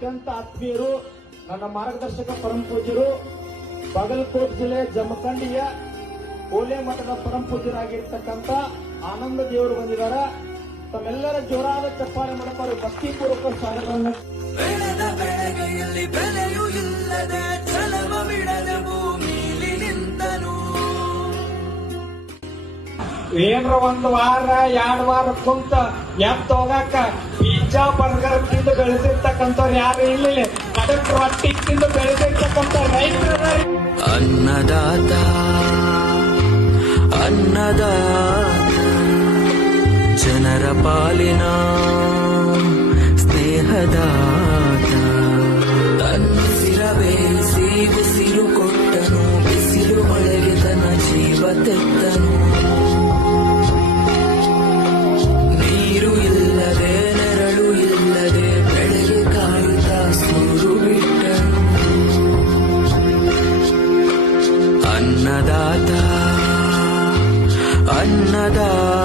ಅತ್ಯಂತ ಆತ್ಮೀಯರು, ನನ್ನ ಮಾರ್ಗದರ್ಶಕ ಪರಂ ಪೂಜ್ಯರು, ಬಾಗಲಕೋಟೆ ಜಿಲ್ಲೆ ಜಮಖಂಡಿಯ ಓಲೆ ಮಠದ ಪರಂ ಪೂಜ್ಯರಾಗಿರ್ತಕ್ಕಂಥ ಆನಂದ ದೇವರು ಬಂದಿದ್ದಾರ. ತಮ್ಮೆಲ್ಲರ ಜೋರಾದ ಚಪ್ಪಾಳೆ ಮಾಡಬಾರು ಭಕ್ತಿಪೂರ್ವಕ ಸ್ವಾಗತವನ್ನು. ಬೆಳೆದ ಬೆಳಗೆಯಲ್ಲಿ ಬೆಲೆಯೂ ಇಲ್ಲದೆ ಛಲವ ಬಿಡದ ಭೂಮಿಲಿ ನಿಂತನು. ಏನರ ಒಂದು ವಾರ 2 ವಾರ ಕುಂತ ಎತ್ತ ಹೋಗಾಕ ಪಿಜ್ಜಾ ಬರ್ಗರ್ ತಿಂದು ಬೆಳೆದಿರ್ತಕ್ಕಂಥವ್ರು ಯಾರು ಇಲ್ಲಿಲ್ಲ. ಅದಕ್ಕೆ ರೊಟ್ಟಿ ತಿಂದು ಬೆಳೆದಿರ್ತಕ್ಕಂಥ ರೈತರು. ಅನ್ನದಾತ ಅನ್ನದಾತ ಜನರ ಪಾಲಿನ ಸ್ನೇಹದಾತ. ತನ್ನುಸಿರಬೇಯಿಸಿ ಉಸಿರು ಕೊಟ್ಟನು, ಬಿಸಿಲು ಒಳಗೆ ತನ್ನ ಜೀವ ತೆತ್ತನು. ನೀರು ಇಲ್ಲದೆ ನೆರಳು ಇಲ್ಲದೆ ಬೆಳೆಗೆ ಕಾಯುತ್ತಾ ಸೂರು ಬಿಟ್ಟನು. ಅನ್ನದಾತ ಅನ್ನದಾತ